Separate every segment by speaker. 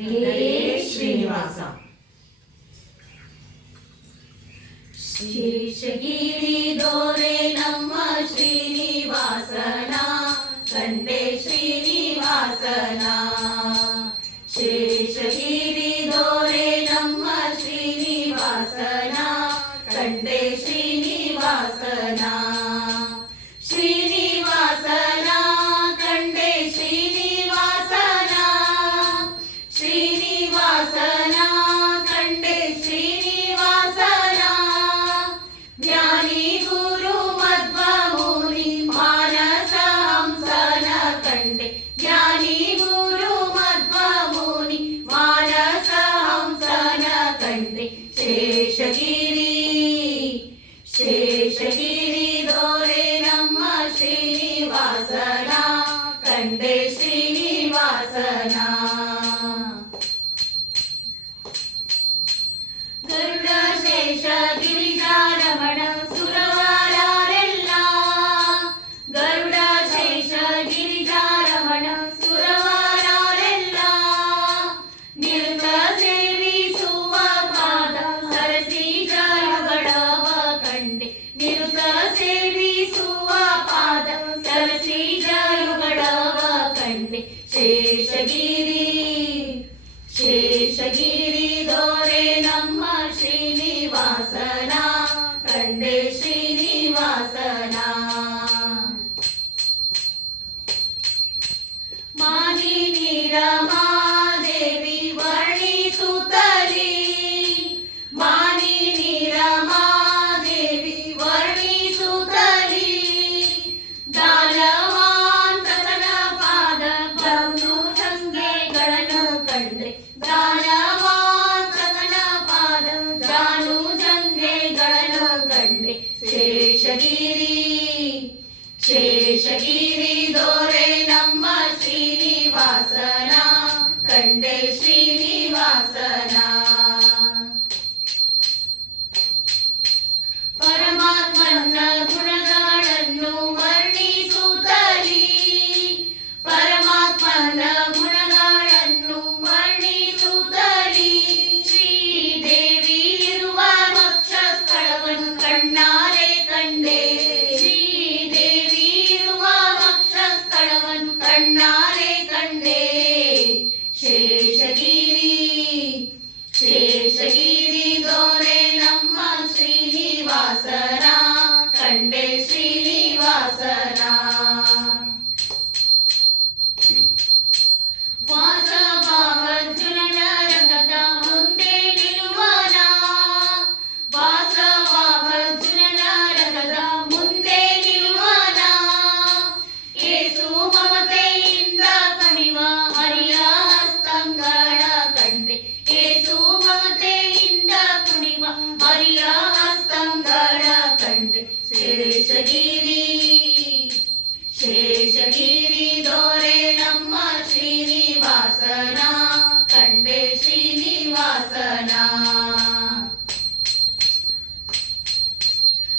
Speaker 1: श्रीनिवासीर्षगिरि दोरे न श्रीनिवासना दो श्री कण्ठे श्रीनिवासना gente. Sí, che, sí, sí. Brown.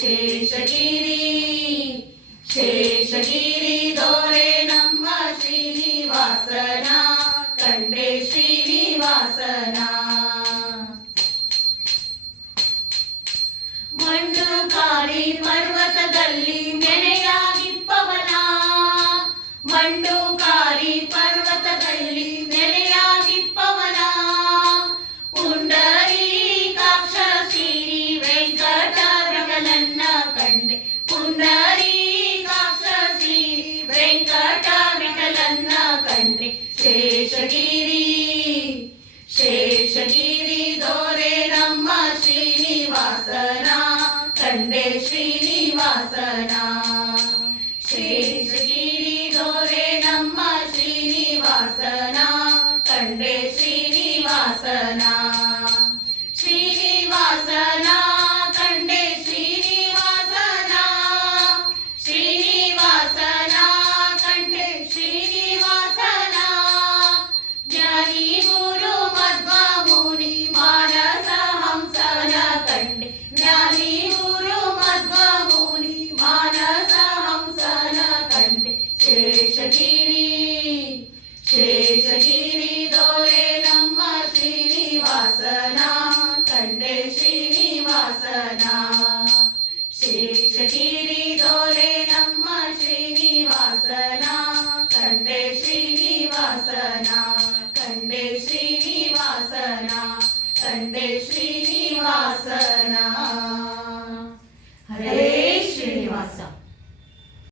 Speaker 1: Seshagiri Seshagiri Seshagiri Seshagiri दोरे नम्मा श्रीनिवासना वासना श्रीनिवासना वासना ಶಾಸನ ಕಂಡೇ ಶ್ರೀ